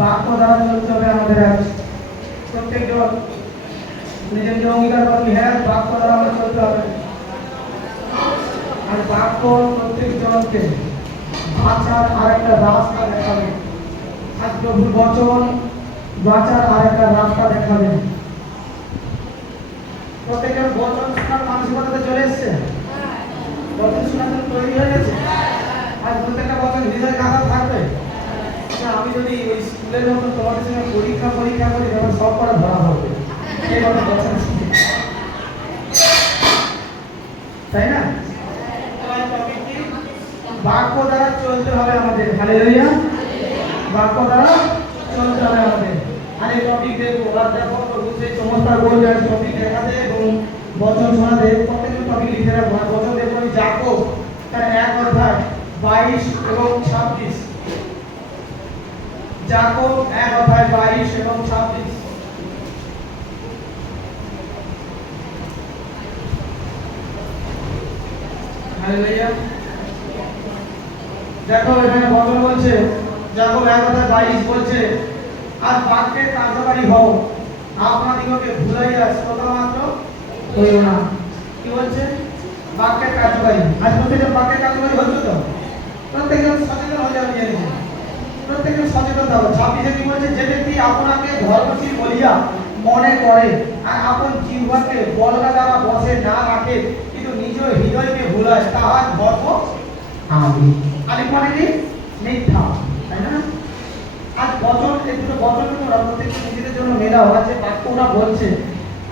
বাক্য দ্বারা চলতে হবে আমাদের। আজ প্রত্যেকজন নিজের যে অঙ্গীকার করি, হ্যাঁ বাক্য দ্বারা আমাদের চলতে হবে। আর বাক্য প্রত্যেকজনকে বাঁচার আর একটা রাস্তা দেখাবে। আজ প্রভুর বচন বাঁচার আর একটা রাস্তা দেখাবে। প্রত্যেকের বচন শোনার মানসিকতাতে চলে এসছে, বচন শোনার জন্য তৈরি হয়ে গেছে। আজ প্রত্যেকটা বচন হৃদয় কাঁথা থাকবে। আমি যদি ওই স্কুলের মতো তোমাদের সঙ্গে পরীক্ষা করি তখন সব করা ধরা হবে, এই কথা বচন শুনে, তাই না? বাক্য দ্বারা চলতে হবে আমাদের। হালেলুয়া, বাক্য দ্বারা চলতে হবে আমাদের। আর এই টপিক দেখবো, আর দেখো সেই চমৎকার বলবে টপিক দেখাতে এবং বচন শোনাতে। প্রত্যেকটা টপিক লিখে রাখবো। আর বচন দেখবো আমি যাকব তার 1 অধ্যায় 22 এবং 26। যাকব 1 অধ্যায় 22 এবং 26। হালেলুয়া। দেখো এখানে বচন বলছে, যাকব 1 অধ্যায় 22 বলছে, আর বাক্যের কার্যকারী হও, আপনাদিগকে ভুলাইয়া শ্রোতা মাত্র হইও না। কি বলছে? বাক্যের কার্যকারী। আজ প্রত্যেকজন বাক্যের কার্যকারী হচ্ছে তো? প্রত্যেকজন সচেতন হয়ে যাবে, জেনেছে প্রত্যেকজন সচেতন থাকো। 26 কি বলছে? যে ব্যক্তি আপনাকে ধর্মশীল বলিয়া মনে করে আর আপন জিহ্বাকে বলগা দ্বারা বসে না রাখে, কিন্তু নিজ হৃদয়কে ভুলায়, তাহার ধর্ম আদি। আদি মানে কি? মিথ্যা, তাই না? আজ বচন, এই দুটো বচন কিন্তু ওরা প্রত্যেকটা নিজেদের জন্য মেলাও। আজ যে বাক্য ওরা বলছে,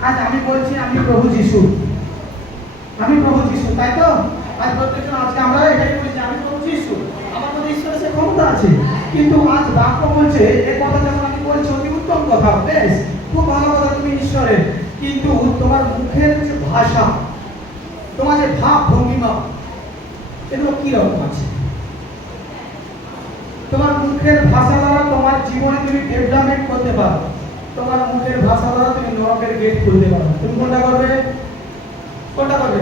আজ আমি বলছি আমি প্রভু যিশু, আমি প্রভু যিশু, তাই তো? আজ প্রত্যেকজন আজকে আমরা এটাই বলছি আমি প্রভু যিশু, আমার মধ্যে ঈশ্বরের সে ক্ষমতা আছে। কিন্তু আজ বাক্য বলছে এই কথা যখন আমি বলছি অতি উত্তম কথা, বেশ খুব ভালো কথা, তুমি ঈশ্বরের, কিন্তু তোমার মুখের যে ভাষা, তোমার যে ভাব ভঙ্গিমা, এগুলো কি রকম আছে? তোমার মুখের ভাষা দ্বারা তোমার জীবনে তুমি ডেভেলপমেন্ট করতে পারো, তোমার মুখের ভাষা দ্বারা তুমি নরকের গেট খুলতে পারো। তুমি কোনটা করবে? কোনটা করবে?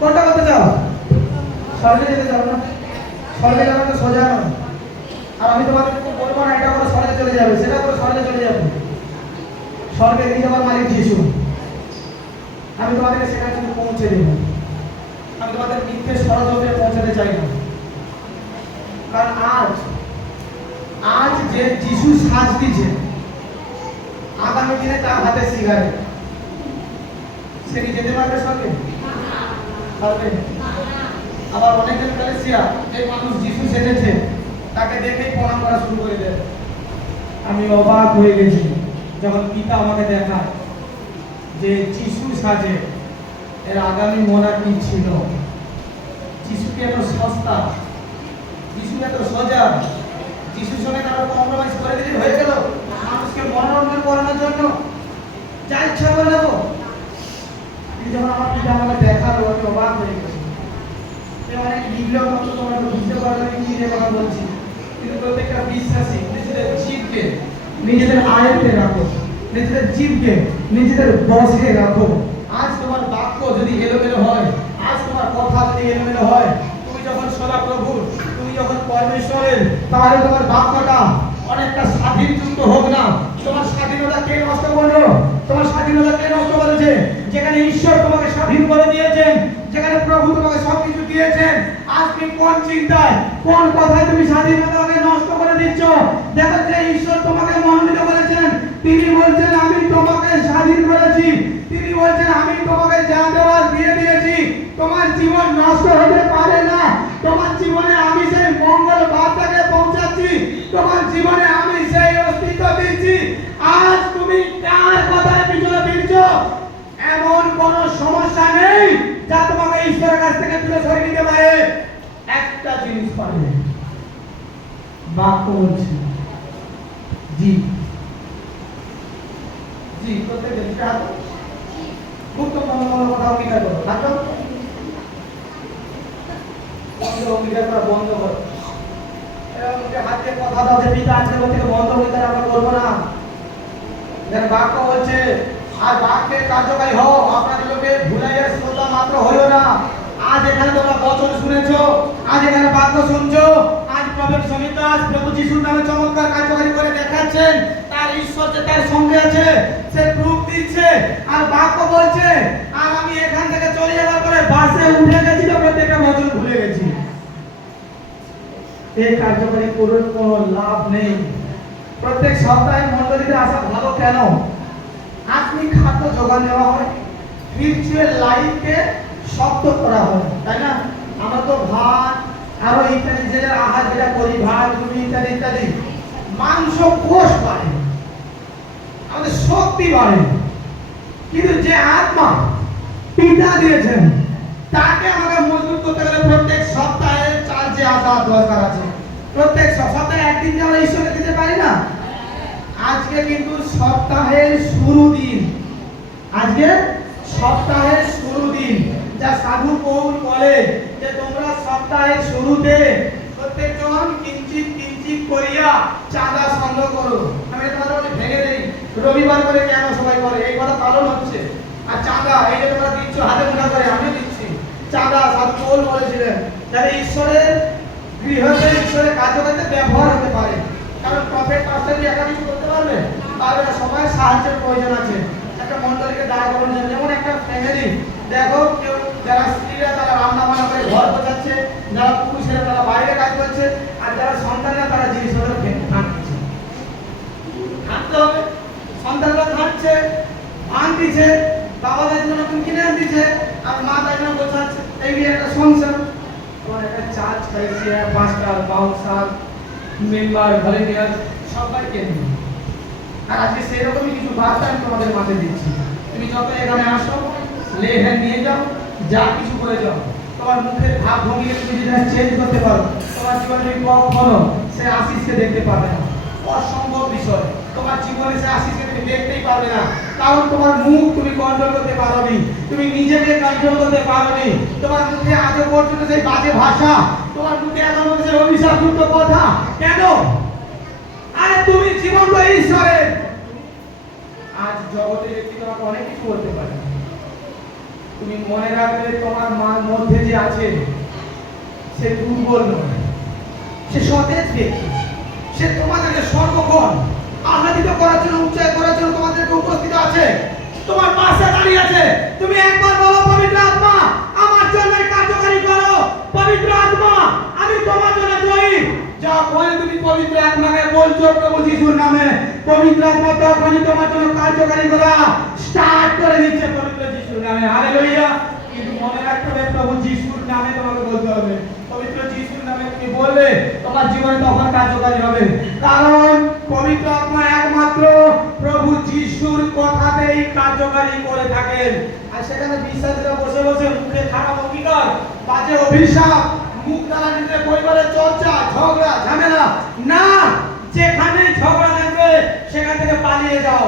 কোনটা করতে চাও? স্বর্গে যেতে চাও না? স্বর্গে যাওয়া তো সোজা নয়। আর আমি তোমাদেরকে বলবো না এটা করে স্বর্গে চলে যাবে, সেটা করে স্বর্গে চলে যাবে। স্বর্গে নিয়ে যাওয়ার মালিক যিশু। আমি তোমাদেরকে সেখানে কিন্তু পৌঁছে দেব। আমি তোমাদের মিথ্যে ষড়যন্ত্রে পৌঁছাতে চাই না। কারণ আজ যে যিশু সাজ দিচ্ছে, আগামী দিনে তার হাতে সিগারেট, সে কি যেতে পারবে সঙ্গে? পারবে? আবার অনেকের কালেসিয়া, যে মানুষ যিশু সেজেছে তাকে দেখেই প্রণাম করা শুরু করে দেয়। আমি অবাক হয়ে গেছি যখন পিতা আমাকে দেখায় যে যিশু সাজে, এর আগামী মনা কি ছিল। যিশুকে এত সস্তা, যিশু এত সোজা, যিশুর সঙ্গে তারা কম্প্রোমাইজ করে দিলে হয়ে গেল মানুষকে মনোরঞ্জন করানোর জন্য যা ইচ্ছা করে নেবো। কিন্তু যখন আমার পিতা আমাকে দেখালো আমি অবাক হয়ে গেছি। অনেক লিখলেও মতো তোমরা বুঝতে পারবে কি যে কথা বলছি, কিন্তু প্রত্যেকটা বিশ্বাসী নিজেদের জীবকে নিজেদের আয়ত্তে রাখো, নিজেদের জীবকে নিজেদের বশে রাখো। আজ তোমার বাক্য যদি এলোমেলো হয়, আজ তোমার কথা যদি এলোমেলো হয়, তুমি যখন সদা প্রভুর, তুমি যখন পরমেশ্বরের, তাহলে তোমার বাক্যটা অনেকটা স্বাধীনযুক্ত হোক না। তোমার স্বাধীনতা কে নষ্ট করলো? তোমার স্বাধীনতা কে নষ্ট করেছে? যেখানে ঈশ্বর তোমাকে স্বাধীন করে দিয়েছেন, যেখানে প্রভু তোমাকে সবকিছু দিয়েছেন, আজ তুমি কোন চিন্তায়, কোন কথায় তুমি স্বাধীনতাকে নষ্ট করে দিচ্ছ? দেখো যে ঈশ্বর তোমাকে মনোনীত করেছেন, তিনি বলছেন আমি তোমাকে স্বাধীন করেছি, তিনি বলছেন আমি তোমাকে যা দেওয়ার দিয়ে দিয়েছি। তোমার জীবন নষ্ট হতে পারে না। তোমার জীবনে আমি সেই মঙ্গল বার্তাকে পৌঁছাচ্ছি, তোমার জীবনে আমি সেই অস্তিত্ব দিচ্ছি। আজ তুমি কার কথায় পিছনে ফিরছ? এমন কোন সমস্যা নেই যা তোমাকে ঈশ্বরের কাছ থেকে দূরে সরিয়ে দিতে পারে। একটা জিনিস পারে, বাক্য বলছে জি জি, প্রত্যেকটা দিকে হাত খুব তো মঙ্গল কথা অঙ্গীকার করো, হাত অঙ্গীকার করা বন্ধ করো। হাতে কথা দাও যে পিতা আজকে থেকে বন্ধ অঙ্গীকার আমরা করবো না। বাক্য বলছে আর বাক্যের কার্যকারী হও, আপনাদিগকে ভুলাইয়া শ্রোতা মাত্র হইও না। আজ এখানে তোমরা বচন শুনেছো, আজ এখানে বাক্য শুনছো, আজ প্রফেট সমীর দাস প্রভু যিশুর নামে চমৎকার কার্যকারী করে দেখাচ্ছেন, তার ঈশ্বর যে তার সঙ্গে আছে সে প্রুফ দিচ্ছে আর বাক্য বলছে। আর আমি এখান থেকে চলে যাওয়ার পরে বাসে উঠে গেছি তো প্রত্যেকটা বছর ভুলে গেছি। এই কার্যকারী করে কোনো লাভ নেই। প্রত্যেক সপ্তাহে মণ্ডলীতে আসা ভালো কেন? আত্মিক খাদ্য যোগান দেওয়া হয়, স্পিরিচুয়াল লাইফকে শক্ত করা হয়, তাই না? আমরা তো ভাত আরো ইত্যাদি যে আহার যেটা করি, ভাত রুটি ইত্যাদি ইত্যাদি, মাংস কোষ বাড়ে, আমাদের শক্তি বাড়ে, কিন্তু যে আত্মা পিতা দিয়েছেন তাকে আমাকে মজবুত করতে গেলে প্রত্যেক সপ্তাহে চার্চে আসা দরকার আছে। প্রত্যেক সপ্তাহে একদিন যে আমরা ঈশ্বরকে দিতে পারি না। আজকে কিন্তু সপ্তাহের শুরু দিন, আজকে সপ্তাহের শুরু দিন, যা সাধু পৌল বলে যে তোমরা সপ্তাহের শুরুতে প্রত্যেকজন কিঞ্চিত কিঞ্চিত করিয়া চাঁদা সংগ্রহ করো। আমি তোমাদের ভেঙে দেই, রবিবার করে কেন সবাই করে? এই কথা পালন হচ্ছে। আর চাঁদা এই যে তোমরা দিচ্ছ হাতে মোটা করে, আমি দিচ্ছি চাঁদা। সাধু পৌল বলেছিলেন যাতে ঈশ্বরের গৃহতে ঈশ্বরের কার্যকারিতে ব্যবহার হতে পারে। কারণ প্রফেট পাস্টর কি একা কিছু করতে পারবে? পারবে না, সবাই সাহায্যের প্রয়োজন আছে। একটা মণ্ডলীকে দাঁড় করানো যাবে। যেমন একটা ফ্যামিলি দেখো, কেউ যারা স্ত্রীরা তারা রান্না বান্না করে ঘর গোছাচ্ছে, যারা পুরুষেরা তারা বাইরে কাজ করছে, আর যারা সন্তানরা তারা জিনিসপত্র খাচ্ছে। খাটতে হবে, সন্তানরা খাচ্ছে, আনতেছে, বাবা তাই জন্য নতুন কিনে আনতেছে, আর মা তাই জন্য গোছাচ্ছে। এই একটা সংসার। তোমার একটা চার্জ চাইছে, পাঁচটা বাউন্সার মেম্বার ভলেন্টিয়ার সবাইকে নিয়ে। আর আজকে সেরকমই কিছু বার্তা আমি তোমাদের মাঝে দিচ্ছি। তুমি যত এখানে আসো, লে হ্যান্ড নিয়ে যাও, যা কিছু করে যাও। তোমার মুখের ভাব ভঙ্গিকে তুমি যদি চেঞ্জ করতে পারো, তোমার জীবনে তুমি কখনো সে আশিসকে দেখতে পাবে না। অসম্ভব বিষয়। তোমার জীবনে সে আশিসকে তুমি দেখতেই পারবে না, কারণ তোমার মুখ তুমি কন্ট্রোল করতে পারোনি, তুমি নিজেকে কন্ট্রোল করতে পারোনি। তোমার মুখে আজও পর্যন্ত সেই বাজে ভাষা, তোমার মুখে এখন হচ্ছে অভিশাপযুক্ত কথা। কেন? আরে তুমি জীবন তো ঈশ্বরের। আজ জগতে ব্যক্তি তোমাকে অনেক কিছু বলতে পারে, তুমি মনে রাখবে তোমার মার মধ্যে যে আছে সে দুর্বল নয়, সে সতেজ ব্যক্তি। সে তোমাদেরকে সর্বক্ষণ আহ্লাদিত করার জন্য, উচ্চায় করার জন্য তোমাদেরকে উপস্থিত আছে, তোমার পাশে দাঁড়িয়ে আছে। তুমি একবার বলো, পবিত্র আত্মা আমার জন্য কার্যকারী করো। পবিত্র আত্মা আমি তোমার জন্য জয়ী। যখন তুমি পবিত্র আত্মাকে বলছো প্রভু যিশুর নামে, পবিত্র আত্মা তখনই তোমার জন্য কার্যকারী করা স্টার্ট করে দিচ্ছে পবিত্র যিশুর নামে। হালেলুয়া। কিন্তু মনে রাখতে হবে প্রভু যিশুর নামে তোমাকে বলতে হবে। পবিত্র যিশুর নামে তুমি বললে তোমার জীবনে তখন কার্যকারী হবে, কারণ পবিত্র আত্মা একমাত্র প্রভু যিশুর কথাতেই কার্যকারী করে থাকেন। আর সেখানে বিশ্বাসীরা বসে বসে মুখে খারাপ অঙ্গীকার, বাজে অভিশাপ, মুখ দ্বারা নিজের পরিবারের চর্চা, ঝগড়া, ঝামেলা না। যেখানে ঝগড়া দেখবে সেখান থেকে পালিয়ে যাও,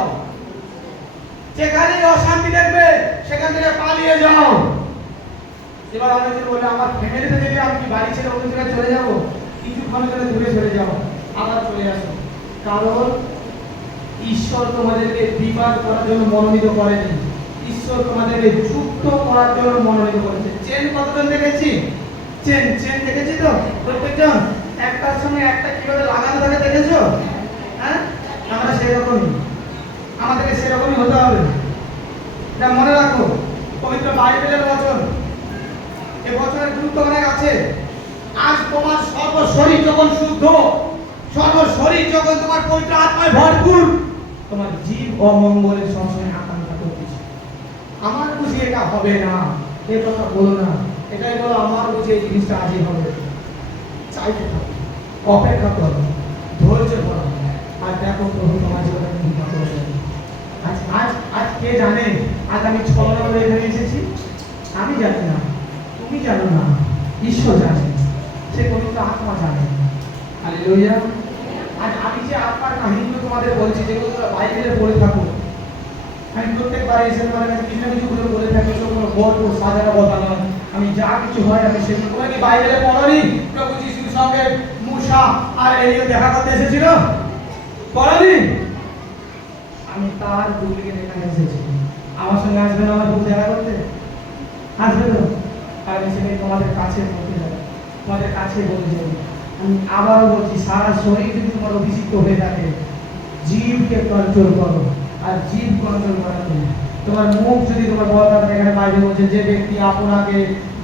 যেখানে অশান্তি দেখবে সেখান থেকে পালিয়ে যাও। এবার অনেকে বলে আমার ফ্যামিলিতে দেখে আমি কি বাড়ি ছেড়ে অন্য জায়গায় চলে যাবো? কিছুক্ষণের জন্য দূরে চলে যাও, আবার চলে আসো। কারণ ঈশ্বর তোমাদেরকে বিবাদ করার জন্য মনোনীত করেনি, ঈশ্বর তোমাদেরকে যুক্ত করার জন্য মনোনীত করেছে। চেন কতজন দেখেছি? চেন চেন দেখেছি তো প্রত্যেকজন? একটার সঙ্গে একটা কিভাবে লাগানো থাকে দেখেছো? হ্যাঁ, আমরা সেরকমই, আমাদেরকে সেরকমই হতে হবে। এটা মনে রাখো, পবিত্র বাইবেলের বচন, এই বচনের গুরুত্ব অনেক আছে। আজ তোমার সর্বশরীর যখন শুদ্ধ, সর্বশরীর যখন তোমার পবিত্র আত্মায় ভরপুর, তোমার জীব অমঙ্গলের সবসময় আকাঙ্ক্ষা করতেছে। আমার বুঝি এটা হবে না, এই কথা বলো না। এটাই বলো আমার বুঝি এই জিনিসটা আজই হবে। চাইতে থাকো, অপেক্ষা করো, ধৈর্য ধরো, আর দেখো প্রভু তোমার জীবনে কৃপা করবে। আজ আজ আজ কে জানে আজ আমি ছলনা করে এখানে এসেছি? আমি জানি না, তুমি জানো না, ঈশ্বর জানে, সে পবিত্র আত্মা জানে। হালেলুয়া। আজ আমি যে আত্মার কাহিনীগুলো তোমাদের বলছি, যেগুলো তোমরা বাইবেলে পড়ে থাকো, আমি প্রত্যেকবার এসে তোমার কাছে কিছু না কিছু করে বলে থাকি, কোনো গল্প সাজানো কথা নয়। আমি যা কিছু হয় আমি সেগুলো, তোমরা কি বাইবেলে পড়োনি প্রভু যিশুর সঙ্গে মূসা আর এলিয়া দেখা করতে এসেছিল? পড়োনি? আমি তার ডুপ্লিকেট এখানে এসেছি। আমার সঙ্গে আসবে না আমার প্রভু দেখা করতে? আসবে তো? আর আমি সেখানে তোমাদের কাছে পৌঁছে যাবো, তোমাদের কাছে বলে যাবো। আমি আবারও বলছি, সারা শরীর যদি তোমার অভিষিক্ত হয়ে থাকে, জীবকে কন্ট্রোল করো। আর জীব কন্ট্রোল করা তুমি, তোমার মুখ যদি তোমার বলা থাকে, এখানে বাইরে বলছে যে ব্যক্তি আপনাকে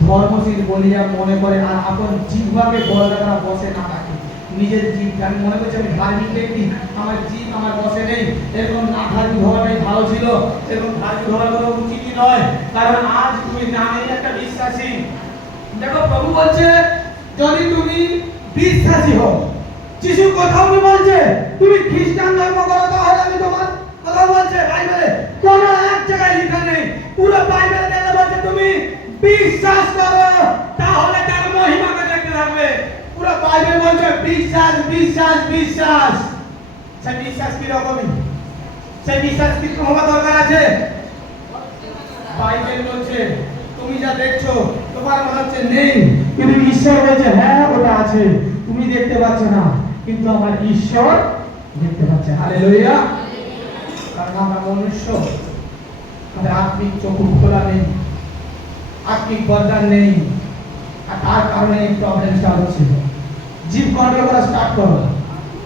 ধর্মশীল বলিয়া মনে করে আর আপন জিহ্বাকে বলা দ্বারা বসে না থাকে, নিজের জীবকে আমি মনে করছি আমি ধার্মিক ব্যক্তি, আমার জীব আমার বসে নেই, এরকম না ধার্মিক হওয়াটাই ভালো ছিল, এরকম ধার্মিক হওয়ার কোনো উচিতই নয়। কারণ আজ তুমি নামে একটা বিশ্বাসী। দেখো প্রভু বলছে যদি তুমি বিশ্বাসী হও, যিশু কোথাও কি বলছে তুমি খ্রিস্টান ধর্ম করো তাহলে আমি তোমার কথা বলছে বাইবেলে কোন এক জায়গায় লেখা নেই, পুরো বাইবেলে দেখা বলছে তুমি বিশ্বাস করো তাহলে তার মহিমাকে দেখতে থাকবে। পুরো বাইবেল বলছে বিশ্বাস বিশ্বাস বিশ্বাস। সেই বিশ্বাস কি রকমই, সেই বিশ্বাস কি হওয়া দরকার আছে? বাইবেল বলছে তুমি যা দেখছো তোমার মনে হচ্ছে নেই, কিন্তু ঈশ্বর বলছে হ্যাঁ ওটা আছে, তুমি দেখতে পাচ্ছ না কিন্তু আমার ঈশ্বর দেখতে পাচ্ছে। হালেলুয়া। কারণ আমরা মনুষ্য, আমাদের আত্মিক চক্ষু খোলা নেই, আত্মিক বরদান নেই, আর তার কারণে এই প্রবলেম স্টার্ট হচ্ছে। জীব কন্ট্রোল করা স্টার্ট করো।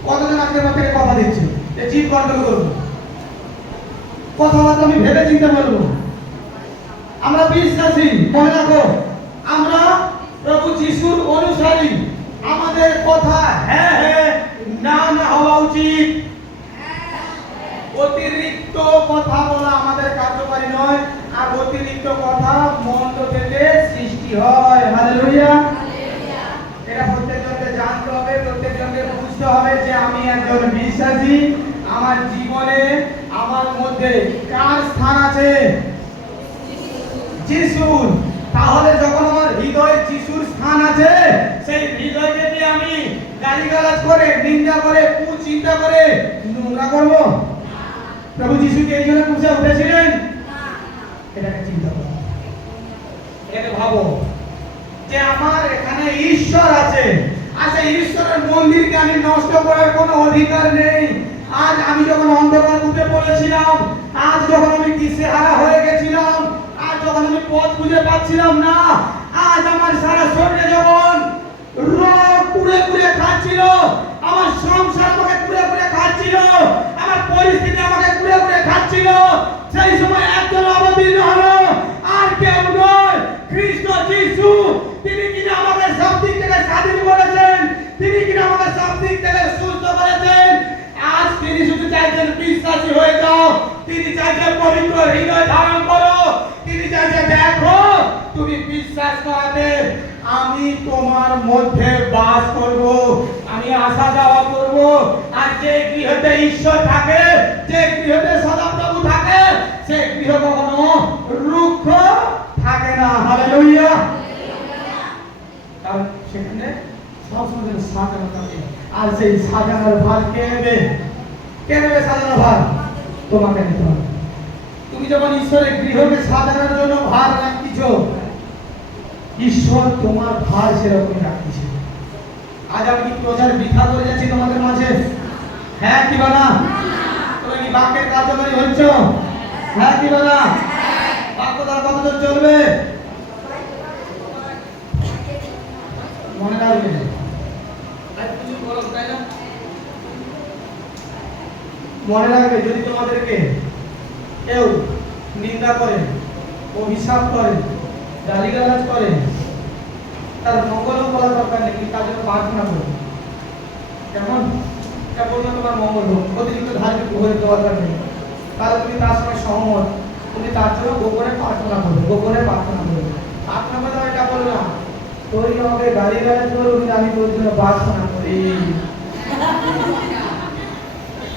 কতজন আজকের মধ্যে কথা দিচ্ছে যে জীব কন্ট্রোল করবো, কথাবার্তা আমি ভেবে চিন্তা করবো। আমরা বিশ্বাসী, মনে রাখো আমরা প্রভু যিশুর অনুসারী, আমাদের কথা হ্যাঁ হ্যাঁ না না হওয়া উচিত। অতিরিক্ত কথা বলা আমাদের কার্যকারী নয়, আর অতিরিক্ত কথা মন্দ থেকে সৃষ্টি হয়। হালেলুয়া। এটা প্রত্যেকজনকে জানতে হবে, প্রত্যেকজনকে বুঝতে হবে যে আমি একজন বিশ্বাসী, আমার জীবনে আমার মধ্যে কার স্থান আছে? যিশুর। তাহলে যখন আমার হৃদয়ে যিশুর স্থান আছে, সেই হৃদয়কে কি আমি গালিগালাজ করে, নিন্দা করে, কুচিন্তা করে নোংরা করব? প্রভু যিশুকে এই জন্য ক্রুশে উঠেছিলেন? এটাকে চিন্তা করো, এটাকে ভাবো যে আমার এখানে ঈশ্বর আছে, আর সেই ঈশ্বরের মন্দিরকে আমি নষ্ট করার কোনো অধিকার নেই। আজ আমি যখন অন্ধকার উঠে পড়েছিলাম, আজ যখন আমি দিশেহারা হয়ে গেছিলাম, আজ যখন আমি পথ খুঁজে পাচ্ছিলাম না, আজ আমার সারা শরীরে যখন রোগ পুড়ে পুড়ে খাচ্ছিল, আমার সংসার আমাকে পুড়ে পুড়ে খাচ্ছিল, আমার পরিস্থিতি আমাকে পুড়ে পুড়ে খাচ্ছিল, সেই সময় একজন অবতীর্ণ হলো, আর কেউ নয়, খ্রিস্ট যিশু। তিনি কিনা আমাকে সব দিক থেকে স্বাধীন করেছেন, তিনি কিনা আমাকে সব দিক থেকে সুস্থ করেছেন। আজ তিনি শুধু চাইছেন বিশ্বাসী হয়ে যাও, তিনি চাইছেন পবিত্র হৃদয় ধারণ করো, তিনি চাইছেন দেখো তুমি বিশ্বাস করাতে আমি তোমার মধ্যে বাস করব, আমি আসা যাওয়া করব। আর যে গৃহতে ঈশ্বর থাকে, যে গৃহতে সদাপ্রভু থাকে, সে গৃহ কখনো রুক্ষ থাকে না। হালেলুয়া। কারণ সেখানে সবসময় সাজানো থাকে, আর সেই সাজানোর ভার কে নেবে? কে নেবে সাজানোর ভার? তোমাকে নিতে হবে। তুমি যখন ঈশ্বরের গৃহকে সাজানোর জন্য ভার রাখতেছ, ঈশ্বর তোমার ভার সেরকম রাখতেছে। আজ আমি কি প্রচার বৃথা করে যাচ্ছি তোমাদের মাঝে? হ্যাঁ কি বলা? তোমরা কি বাক্যের কার্যকারী হচ্ছ? হ্যাঁ কি বলা? বাক্য দ্বারা কতদূর চলবে মনে রাখবে। মনে রাখবে, যদি তোমাদেরকে কেউ নিন্দা করে, অভিশাপ করে, গালিগালাজ করে, তার মঙ্গলও বলা দরকার নেই, তার জন্য প্রার্থনা করবে। কেমন? কেবল না তোমার মঙ্গল হোক, অতিরিক্ত ধার্মিক হয়ে দরকার নেই। তাহলে তুমি তার সঙ্গে সহমত, তুমি তার জন্য গোপনে প্রার্থনা করবে, গোপনে প্রার্থনা করবে। প্রার্থনা করতে এটা বলবে না তুই আমাকে গালিগালাজ করো, কিন্তু আমি তোর জন্য প্রার্থনা করি।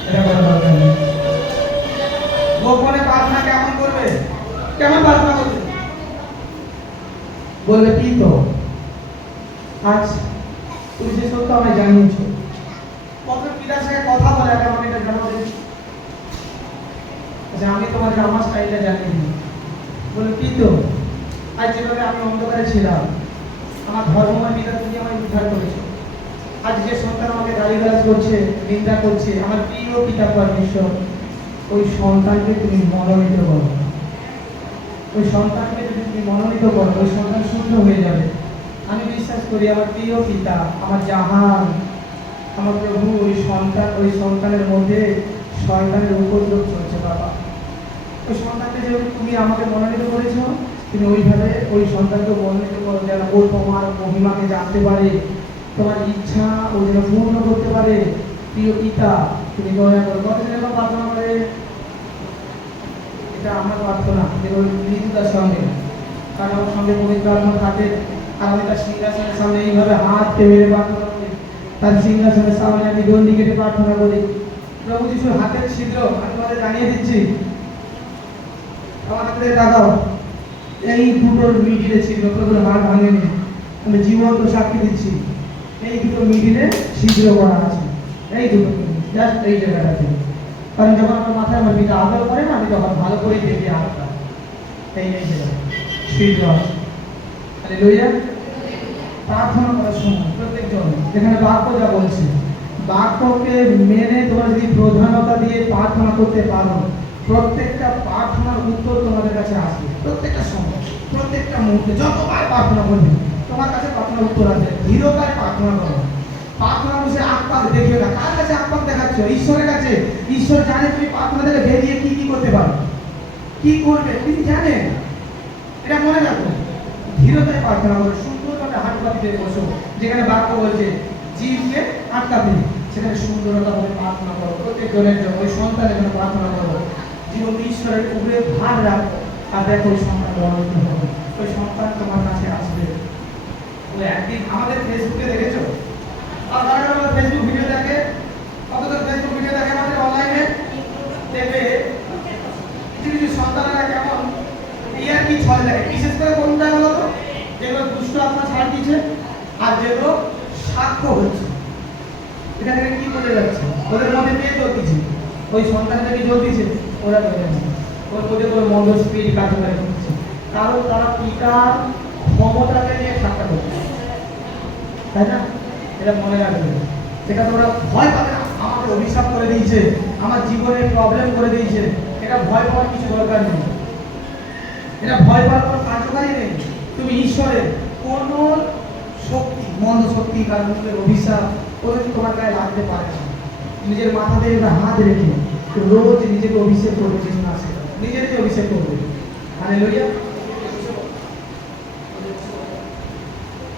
এটা বলা দরকার নেই। গোপনে প্রার্থনা কেমন করবে? কেমন প্রার্থনা করবে? বলবে কি তো আজ তুমি যে সত্য আমায় জানিয়েছো, কত পিতার সঙ্গে কথা বলে আগে আমাকে এটা জানাও দিন। আচ্ছা আমি তোমাকে আমার স্টাইলটা জানিয়ে দিই। বলে কি তো আজ যেভাবে আমি অন্ধকারে ছিলাম, আমার ধর্মময় পিতা তুমি আমায় উদ্ধার করেছো। আজ যে সন্তান আমাকে গালিগালাজ করছে, নিন্দা করছে, আমার প্রিয় পিতা পরমেশ্বর, ওই সন্তানকে তুমি মনোনীত করো। ওই সন্তানকে যদি তুমি মনোনীত করো, ওই সন্তান শুদ্ধ হয়ে যাবে। আমি বিশ্বাস করি আমার প্রিয় পিতা, আমার জাহান, আমার প্রভু, ওই সন্তানের মধ্যে শয়তানের উপদ্রব চলছে বাবা। ওই সন্তানকে যেভাবে তুমি আমাকে মনোনীত করেছো, তুমি ওইভাবে ওই সন্তানকে মনোনীত করো যেন ও তোমার মহিমাকে জানতে পারে, তোমার ইচ্ছা ও যেন পূর্ণ করতে পারে। প্রিয় পিতা, তুমি দয়া করো। কতদিন প্রার্থনা করে, এটা আমার প্রার্থনা নিজের সঙ্গে, কারণ আমার সঙ্গে পবিত্র আত্মা থাকে। আর আমি তার সিংহাসনের সামনে এইভাবে হাত মেরে প্রার্থনা করি, তার সিংহাসনের সামনে আমি দণ্ডি কেটে প্রার্থনা করি। প্রভু যিশুর হাতের ছিদ্র আমি তোমাদের জানিয়ে দিচ্ছি, আমার হাতে তাকাও, এই দুটোর মিডিলে ছিদ্র, প্রভুর হাত ভাঙেনি, আমি জীবন্ত সাক্ষী দিচ্ছি। এই দুটো মিডিলে ছিদ্র করা আছে, এই দুটো জাস্ট এই জায়গাটাতে। কারণ যখন আমার মাথায় আমার পিতা আদর করে না, আমি তখন ভালো করেই দেখি হাতটা এই জায়গায় ছিদ্র আছে। হালেলুয়া। প্রার্থনা করার সময় প্রত্যেকজন এখানে বাক্য যা বলছে, বাক্যকে মেনে তোমরা যদি প্রধানতা দিয়ে প্রার্থনা করতে পারো, প্রত্যেকটা প্রার্থনার উত্তর তোমাদের কাছে আসবে। প্রত্যেকটা সময়, প্রত্যেকটা মুহূর্তে যতবার প্রার্থনা করবে তোমার কাছে প্রার্থনার উত্তর আসবে। ধীরতায় প্রার্থনা করো। প্রার্থনা বসে আকপাত দেখিও না। কার কাছে আকপাত দেখাচ্ছ? ঈশ্বরের কাছে। ঈশ্বর জানে তুমি প্রার্থনা থেকে বেরিয়ে কি কি করতে পারো, কি করবে তিনি জানেন। এটা মনে রাখো। ধীরতায় প্রার্থনা করো, সুন্দরভাবে হাত পাতিতে বসো। যেখানে বাক্য বলছে জীবকে আটকাতে, সেখানে সুন্দরভাবে প্রার্থনা করো। প্রত্যেক জনের জন্য, ওই সন্তানের জন্য প্রার্থনা করো। জীবন ঈশ্বরের উপরে ভার রাখো। আর দেখো ওই সন্তান বড় হতে হবে, ওই সন্তান তোমার কাছে আসবে। ওই একদিন আমাদের ফেসবুকে দেখেছো, আর আমাদের ফেসবুক ভিডিও দেখে, কতজন ফেসবুক ভিডিও দেখে আমাদের অনলাইনে দেখবে, কিছু কিছু সন্তানেরা কেমন ইয়ার কি ছলে লাগে। বিশেষ করে কোনটা বলো তো, যেগুলো দুষ্ট আপনার ছাড় দিচ্ছে আর যেগুলো সাক্ষ্য হচ্ছে। এটা থেকে কি বোঝা যাচ্ছে? ওদের মধ্যে কে জোর দিচ্ছে? ওই সন্তানটাকে জোর দিচ্ছে, ওরা জোর দিচ্ছে। ওর মধ্যে কোনো মন্দ স্পিরিট কার্যকারী হচ্ছে, কারণ তারা পিতার ক্ষমতাকে নিয়ে ঠাট্টা করছে, তাই না? এটা মনে রাখবে। এটা তোমরা ভয় পাবে না। আমাকে অভিশাপ করে দিয়েছে, আমার জীবনে প্রবলেম করে দিয়েছে, এটা ভয় পাওয়ার কিছু দরকার নেই। এটা ভয় পাওয়ার কোনো কার্যকারী নেই। তুমি ঈশ্বরের কোন শক্তি, মন্দ শক্তি, কারণের অভিশাপ ওদের তোমার গায়ে লাগতে পারে না। নিজের মাথাতে হাত রেখে রোজ নিজেকে অভিষেক করবে, নিজেকে অভিষেক করবে। হালেলুয়া।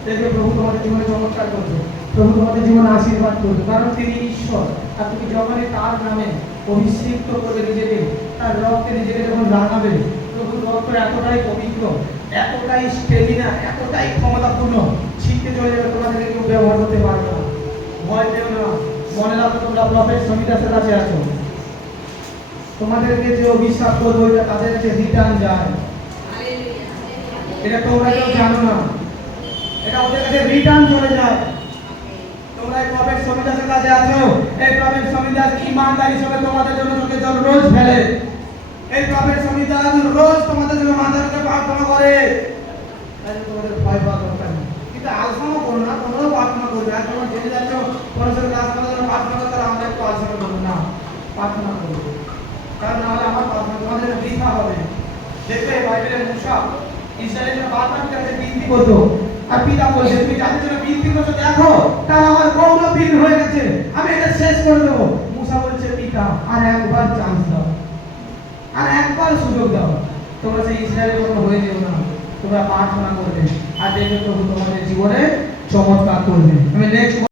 দেখবে প্রভু তোমাদের জীবনে চমৎকার করবে, প্রভু তোমাদের জীবনে আশীর্বাদ করবে, কারণ তিনি ঈশ্বর। আর তুমি যখনই তার নামে অভিষিক্ত করবে নিজেকে, তার রক্তে নিজেকে যখন রাঙাবে, প্রভুর রক্ত এতটাই পবিত্র, এতটাই স্টেমিনা, এতটাই ক্ষমতাপূর্ণ, ছিটকে চলে যাবে, তোমাদেরকে কেউ ব্যবহার করতে পারবে না। ভয় পেও না। মনে রাখো তোমরা প্রফেট সমিদাসের কাছে আছো। তোমাদেরকে যে অভিশাপ করবে ওইটা তাদের কাছে রিটার্ন যায়। এটা তোমরা কেউ জানো না, এটা ওদের কাছে রিটার্ন চলে যায়। তোমরা এই প্রফেট সমিদাসের কাছে আছো, এই প্রফেট সমিদাস ইমানদার হিসেবে তোমাদের জন্য চোখের জল রোজ ফেলে। এই প্রফেট সমিদাস রোজ তোমাদের জন্য মাথার উপরে প্রার্থনা করে। তাই তোমাদের ভয় পাওয়ার দরকার নেই। কিন্তু আলসামও করো না, তোমরাও প্রার্থনা করবে। আর তোমরা জেনে যাচ্ছ পরস্পরের কাজ করার জন্য প্রার্থনা করতে, আমরা একটু আলসামো করবো না, প্রার্থনা করবো। কারণ নাহলে আমার প্রার্থনা তোমাদের বৃথা হবে। দেখবে বাইবেলের মূসা ইসরায়েলের জন্য বারবার পিতাকে বিনতি করতো, আর পিতা বলছে তুমি যাদের জন্য বিনতি করছো দেখো তারা আমার গৌরবহীন হয়ে গেছে, আমি এটা শেষ করে দেবো। মূসা বলছে পিতা আর একবার চান্স দাও, আর একবার সুযোগ দাও। তোমরা সেই ইসরায়েলের মতো হয়ে যেও না, তোমরা প্রার্থনা করবে আর দেখবে প্রভু তোমাদের জীবনে চমৎকার করবে। আমি নেক্সট